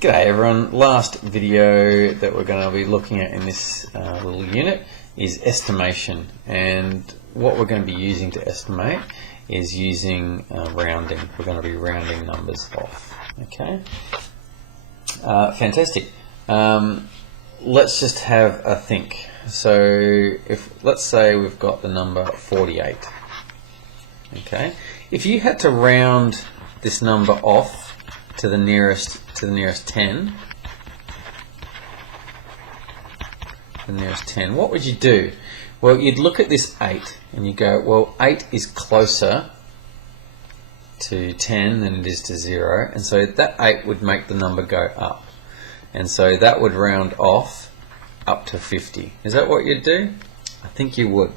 G'day everyone, last video that we're going to be looking at in this little unit is estimation, and what we're going to be using to estimate is using rounding. We're going to be rounding numbers off. Okay, fantastic. Let's just have a think. So let's say we've got the number 48. Okay, if you had to round this number off to the nearest 10, what would you do? Well, you'd look at this 8 and you go, well, 8 is closer to 10 than it is to 0, and so that 8 would make the number go up, and so that would round off up to 50. Is that what you'd do? I think you would.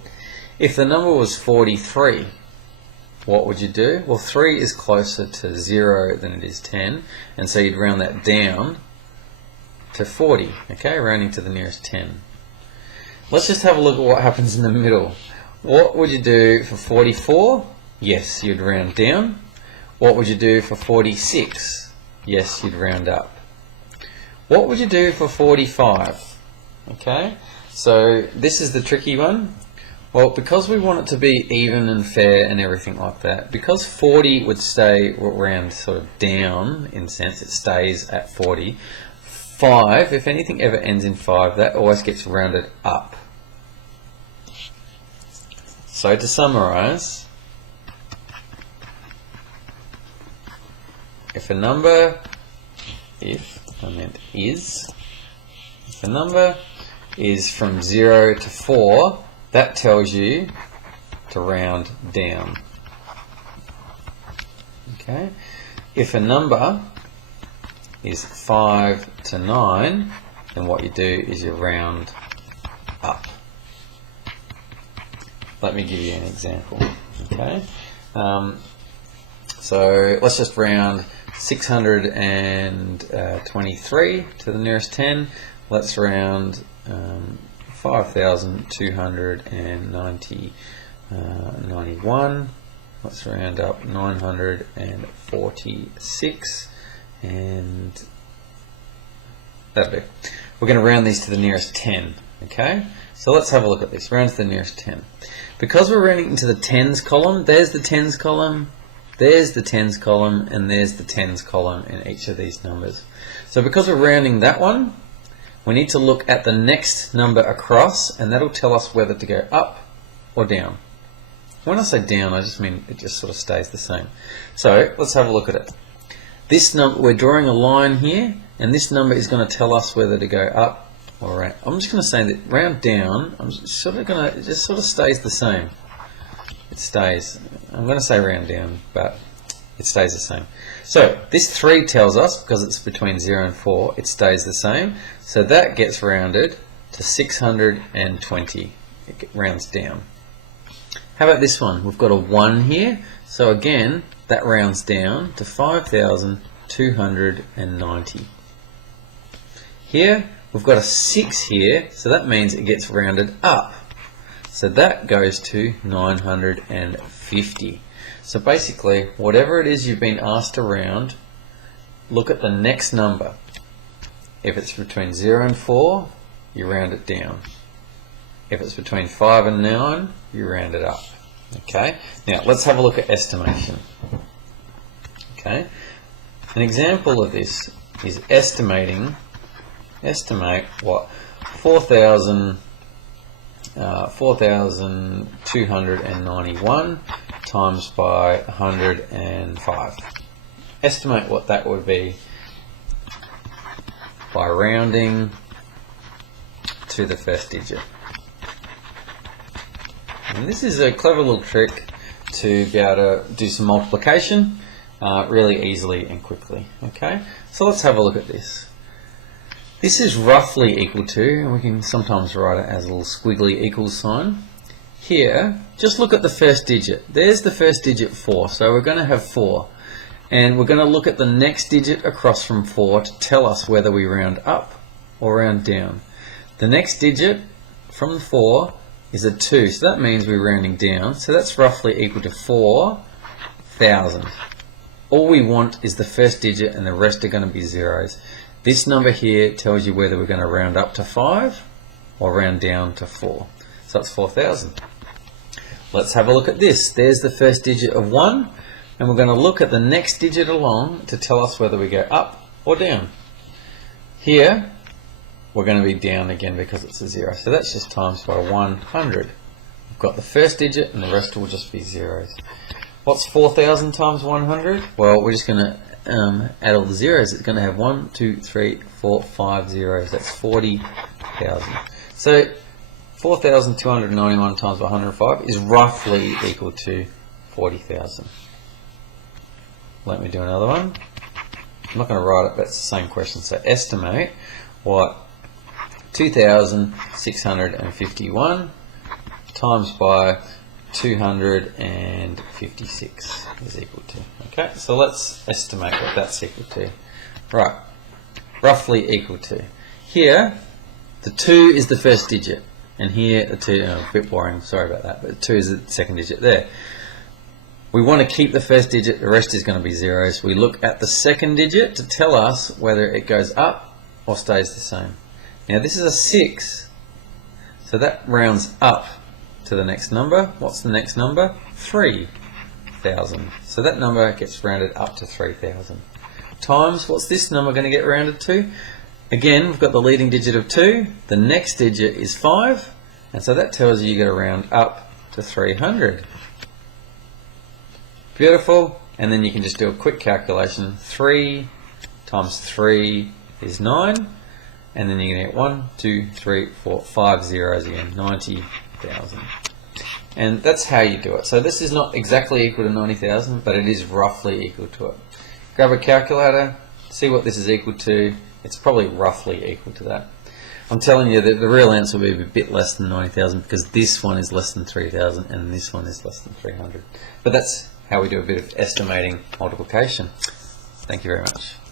If the number was 43, what would you do? Well, 3 is closer to 0 than it is 10, and so you'd round that down to 40, okay, rounding to the nearest 10. Let's just have a look at what happens in the middle. What would you do for 44? Yes, you'd round down. What would you do for 46? Yes, you'd round up. What would you do for 45? Okay, so this is the tricky one. Well, because we want it to be even and fair and everything like that, because 40 would stay round sort of down in a sense, it stays at 40. 5, if anything ever ends in 5, that always gets rounded up. So to summarize, if a number is from 0 to 4, that tells you to round down. Okay. If a number is 5 to 9, then what you do is you round up. Let me give you an example. Okay. So let's just round 623 to the nearest 10. Let's round 5,291. Let's round up 946, and that'll do. We're going to round these to the nearest 10. Okay, so let's have a look at this. Round to the nearest 10. Because we're rounding into the tens column, there's the tens column, there's the tens column, and there's the tens column in each of these numbers. So because we're rounding that one, we need to look at the next number across, and that'll tell us whether to go up or down. When I say down, I just mean it just sort of stays the same. So let's have a look at it. This number, we're drawing a line here, and this number is going to tell us whether to go up or round. I'm just going to say that round down, I'm sort of going to, it just sort of stays the same. It stays. I'm going to say round down, but it stays the same. So this 3 tells us, because it's between 0 and 4, it stays the same. So that gets rounded to 620. It rounds down. How about this one? We've got a 1 here. So again, that rounds down to 5,290. Here, we've got a 6 here. So that means it gets rounded up. So that goes to 950. So basically, whatever it is you've been asked to round, look at the next number. If it's between 0 and 4, you round it down. If it's between 5 and 9, you round it up. Okay. Now let's have a look at estimation. Okay. An example of this is estimate what 4,291 times by 105. Estimate what that would be by rounding to the first digit. And this is a clever little trick to be able to do some multiplication really easily and quickly. Okay, so let's have a look at this. This is roughly equal to, and we can sometimes write it as a little squiggly equals sign. Here, just look at the first digit. There's the first digit 4, so we're going to have 4. And we're going to look at the next digit across from 4 to tell us whether we round up or round down. The next digit from 4 is a 2, so that means we're rounding down. So that's roughly equal to 4,000. All we want is the first digit, and the rest are going to be zeros. This number here tells you whether we're going to round up to 5 or round down to 4. So that's 4,000. Let's have a look at this. There's the first digit of 1, and we're going to look at the next digit along to tell us whether we go up or down. Here, we're going to be down again because it's a 0. So that's just times by 100. We've got the first digit and the rest will just be zeros. What's 4,000 times 100? Well, we're just going to add all the zeros. It's going to have 1, 2, 3, 4, 5 zeros. That's 40,000. So 4,291 times 105 is roughly equal to 40,000. Let me do another one. I'm not going to write it, but it's the same question. So estimate what 2,651 times by 256 is equal to. Okay, so let's estimate what that's equal to. Right, roughly equal to. Here, the 2 is the first digit, and here the 2, a bit boring, sorry about that, but the 2 is the second digit there. We want to keep the first digit, the rest is going to be zeros. We look at the second digit to tell us whether it goes up or stays the same. Now this is a 6, so that rounds up to the next number. What's the next number? 3,000. So that number gets rounded up to 3,000. Times, what's this number going to get rounded to? Again, we've got the leading digit of 2, the next digit is 5, and so that tells you got to round up to 300. Beautiful, and then you can just do a quick calculation. 3 times 3 is 9, and then you're going to get 1, 2, 3, 4, 5 zeros again, 90,000. And that's how you do it. So this is not exactly equal to 90,000, but it is roughly equal to it. Grab a calculator, see what this is equal to. It's probably roughly equal to that. I'm telling you that the real answer will be a bit less than 90,000 because this one is less than 3,000 and this one is less than 300. But that's how we do a bit of estimating multiplication. Thank you very much.